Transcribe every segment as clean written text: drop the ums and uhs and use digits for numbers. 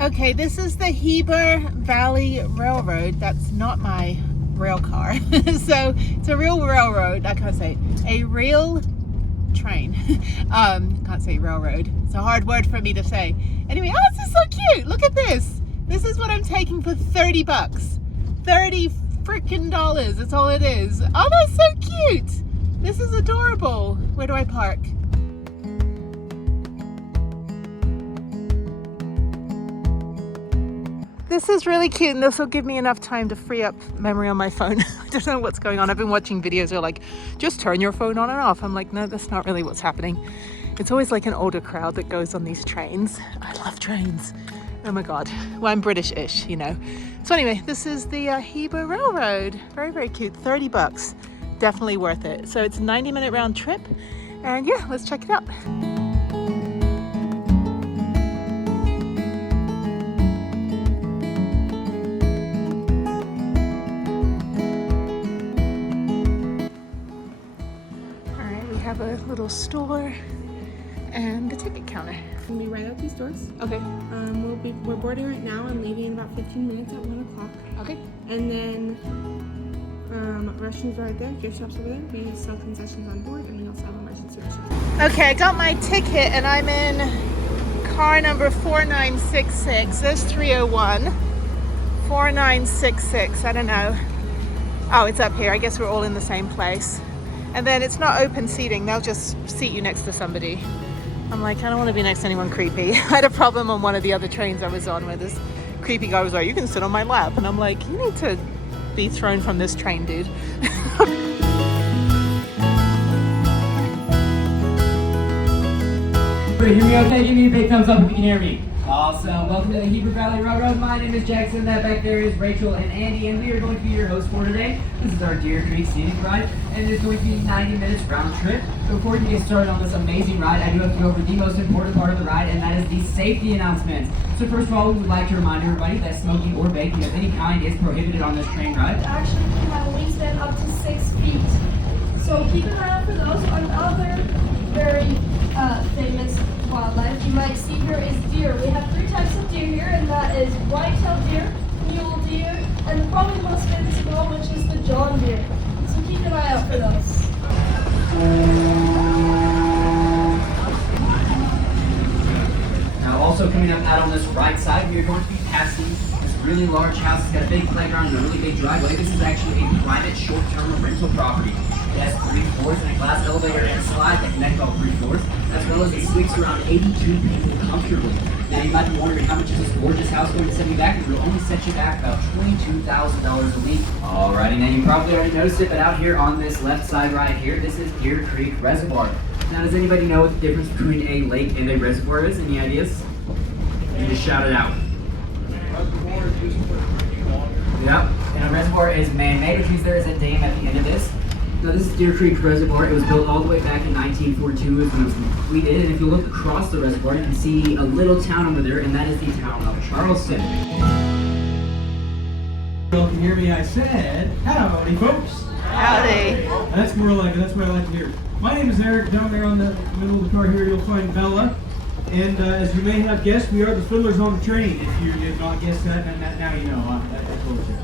Okay, this is the Heber Valley Railroad. That's not my rail car. So it's a real railroad. I can't say a real train. Can't say railroad. It's a hard word for me to say. Anyway, oh, this is so cute. Look at this. This is what I'm taking for 30 bucks. 30 freaking dollars. That's all it is. Oh, that's so cute. This is adorable. Where do I park? This is really cute, and this will give me enough time to free up memory on my phone. I don't know what's going on. I've been watching videos that are like, just turn your phone on and off. I'm like, no, that's not really what's happening. It's always like an older crowd that goes on these trains. I love trains. Oh my God. Well, I'm British-ish, you know. So anyway, this is the Heber Railroad. Very, very cute. 30 bucks. Definitely worth it. So it's a 90-minute round trip. And yeah, let's check it out. Have a little store and a ticket counter. We'll be right out these doors. Okay. We're boarding right now and leaving in about 15 minutes at 1 o'clock. Okay. And then restrooms right there, gift shops over there. We sell concessions on board, and we also have emergency restrooms. Okay, I got my ticket and I'm in car number 4966. There's 301. 4966. I don't know. Oh, it's up here. I guess we're all in the same place. And then it's not open seating. They'll just seat you next to somebody. I'm like, I don't want to be next to anyone creepy. I had a problem on one of the other trains I was on where this creepy guy was like, you can sit on my lap. And I'm like, you need to be thrown from this train, dude. Hear me okay? Give me a big thumbs up if you can hear me. Awesome. Welcome to the Heber Valley Railroad. My name is Jackson. That back there is Rachel and Andy, and we are going to be your hosts for today. This is our Deer Creek scenic ride, and it's going to be 90 minutes round trip. Before we get started on this amazing ride, I do have to go over the most important part of the ride, and that is the safety announcements. So first of all, we would like to remind everybody that smoking or baking of any kind is prohibited on this train ride. Actually, you can have a wingspan up to 6 feet. So keep an eye out for those. Another very famous wildlife you might see here is deer. We have 3 types of deer here, and that is white-tailed deer, mule deer, and probably the most famous of all, which is the John deer. So keep an eye out for those. Now also coming up out on this right side, we are going to be passing this really large house. It's got a big playground and a really big driveway. This is actually a private short-term rental property. It has 3 floors and a glass elevator and slide that connect all 3 floors, as well as it sleeps around 82 people comfortably. Now you might be wondering, how much is this gorgeous house going to set me back? It will only set you back about $22,000 a week. Alrighty, now you probably already noticed it, but out here on this left side right here, this is Deer Creek Reservoir. Now does anybody know what the difference between a lake and a reservoir is? Any ideas? You just shout it out. Yep, and a reservoir is man-made, which means there is a dam at the end of this. Now this is Deer Creek Reservoir. It was built all the way back in 1942 when it was completed. And if you look across the reservoir, you can see a little town over there, and that is the town of Charleston. You can hear me. I said, howdy, folks. Howdy. That's more like it. That's what I like to hear. My name is Eric. Down there on the middle of the car here, you'll find Bella. And as you may have guessed, we are the fiddlers on the train. If you did not guess that, then now you know. I told you.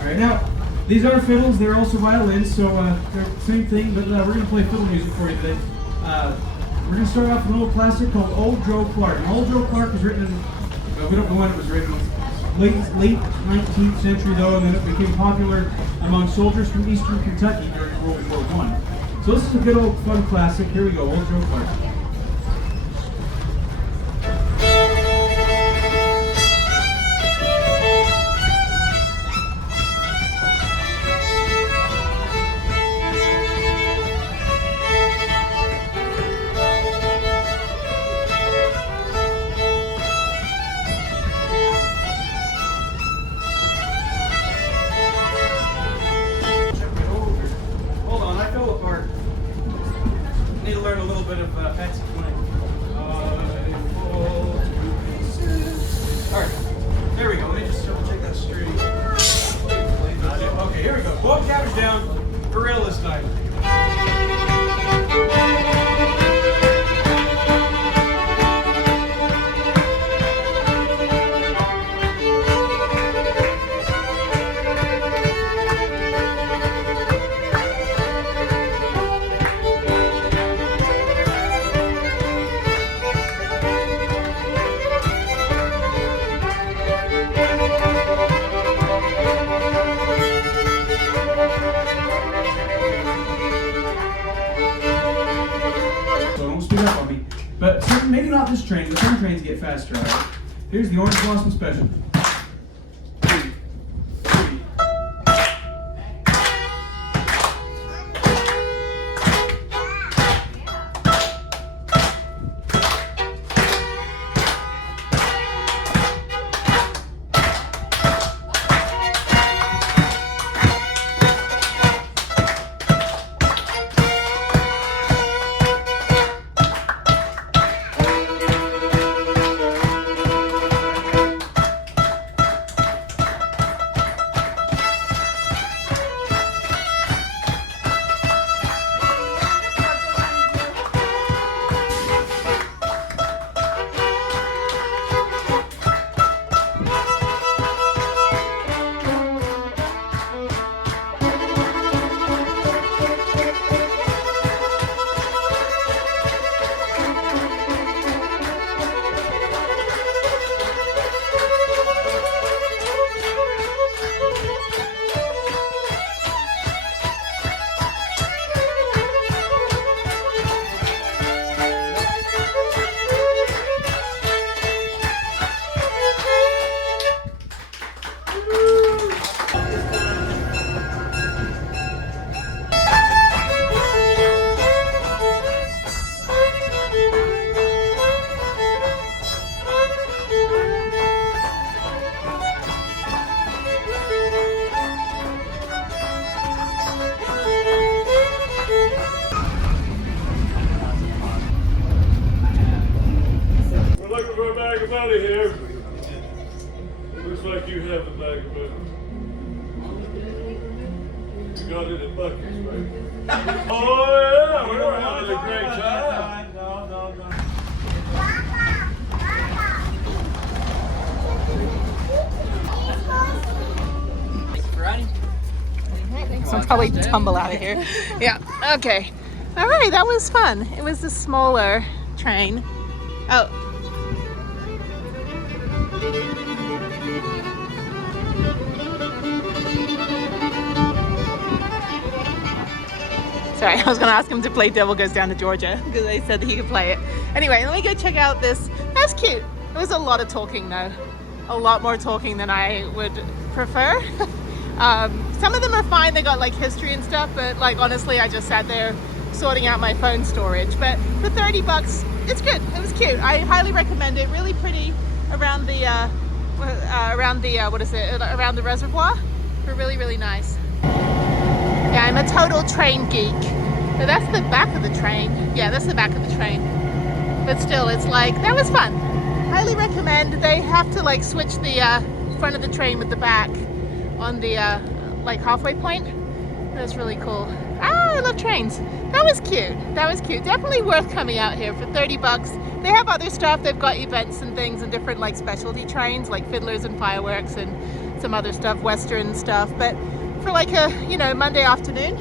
All right, now. These are fiddles, they're also violins, so they're the same thing, but we're going to play fiddle music for you today. We're going to start off with an old classic called Old Joe Clark. And Old Joe Clark was written in, we don't know when it was written, late 19th century though, and then it became popular among soldiers from eastern Kentucky during World War I. So this is a good old fun classic. Here we go, Old Joe Clark. Need to learn a little bit of some trains get faster, right? Here's the Orange Blossom Special. Here. Looks like you have a bag of money. You got it in buckets, right? Oh yeah, we're having a great time. No. Thank you for riding. So I'll probably tumble out of here. Yeah, okay. All right, that was fun. It was a smaller train. Oh. Sorry, I was going to ask him to play Devil Goes Down to Georgia because they said that he could play it. Anyway, let me go check out this. That's cute. It was a lot of talking though. A lot more talking than I would prefer. Some of them are fine. They got like history and stuff, but like honestly, I just sat there sorting out my phone storage. But for 30 bucks, it's good. It was cute. I highly recommend it. Really pretty around the around the reservoir. They're really, really nice. Yeah, I'm a total train geek. So that's the back of the train. Yeah, that's the back of the train. But still, it's like, that was fun. Highly recommend. They have to like switch the front of the train with the back on the like halfway point. That's really cool. Ah, I love trains. That was cute. That was cute. Definitely worth coming out here for 30 bucks. They have other stuff. They've got events and things and different like specialty trains like fiddlers and fireworks and some other stuff, Western stuff. But for like a, you know, Monday afternoon,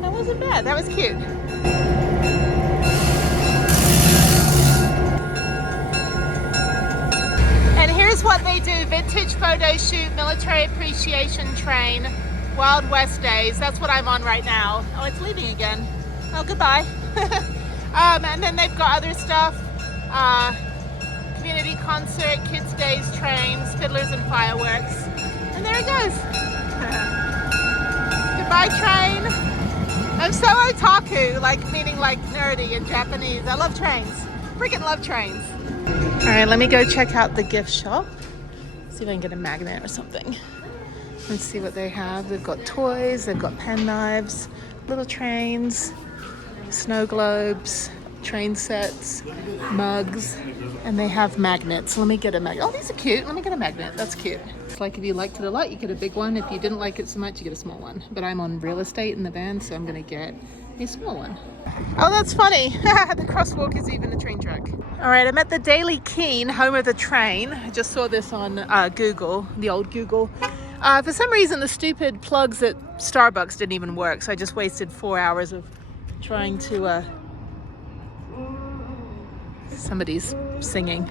that wasn't bad. That was cute. And here's what they do. Vintage photo shoot, military appreciation train, Wild West days. That's what I'm on right now. Oh, it's leaving again. Oh, goodbye. And then they've got other stuff. Community concert, kids days trains, fiddlers and fireworks. And there it goes. Goodbye train. I'm so otaku, like meaning like nerdy in Japanese. I love trains. Freaking love trains. All right, let me go check out the gift shop. See if I can get a magnet or something. Let's see what they have. They've got toys, they've got pen knives, little trains, snow globes, train sets, mugs, and they have magnets. Let me get a magnet. Oh, these are cute. Let me get a magnet. That's cute. It's like if you liked it a lot, you get a big one. If you didn't like it so much, you get a small one. But I'm on real estate in the van, so I'm going to get a small one. Oh, that's funny. The crosswalk is even a train track. All right, I'm at the Daily Keen, home of the train. I just saw this on Google, the old Google. For some reason, the stupid plugs at Starbucks didn't even work, so I just wasted 4 hours of trying to... Somebody's singing.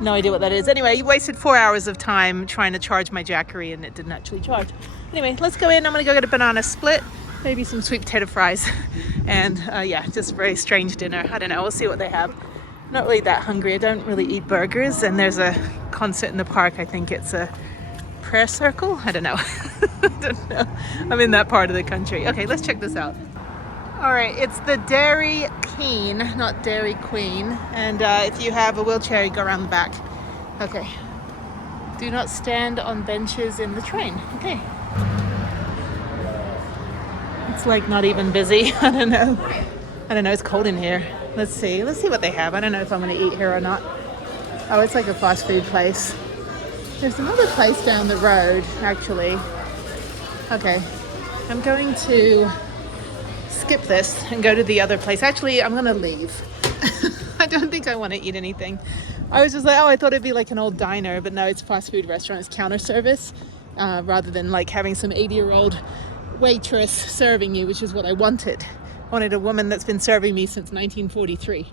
No idea what that is. Anyway, you wasted 4 hours of time trying to charge my Jackery and it didn't actually charge. Anyway, let's go in. I'm going to go get a banana split, maybe some sweet potato fries, and yeah, just a very strange dinner. I don't know. We'll see what they have. not really that hungry. I don't really eat burgers, and there's a concert in the park. I think it's a prayer circle. I don't know. I don't know. I'm in that part of the country. Okay, let's check this out. All right, it's the Dairy King, not Dairy Queen. And if you have a wheelchair, you go around the back. Okay. Do not stand on benches in the train. Okay. It's like not even busy. I don't know. It's cold in here. Let's see what they have. I don't know if I'm gonna eat here or not. Oh, it's like a fast food place. There's another place down the road, actually. Okay, I'm going to skip this and go to the other place. Actually, I'm gonna leave. I don't think I want to eat anything. I was just like, oh, I thought it'd be like an old diner, but no, it's a fast food restaurant. It's counter service, rather than like having some 80-year-old waitress serving you, which is what I wanted. I wanted a woman that's been serving me since 1943.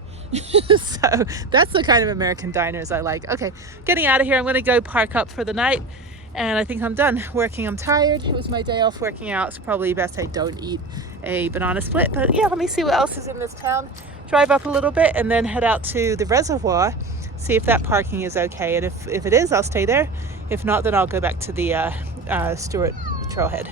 So that's the kind of American diners I like. Okay, getting out of here. I'm going to go park up for the night, and I think I'm done working. I'm tired. It was my day off working out. It's probably best I don't eat a banana split. But yeah, let me see what else is in this town. Drive up a little bit and then head out to the reservoir, see if that parking is okay. And if it is, I'll stay there. If not, then I'll go back to the Stewart Trailhead.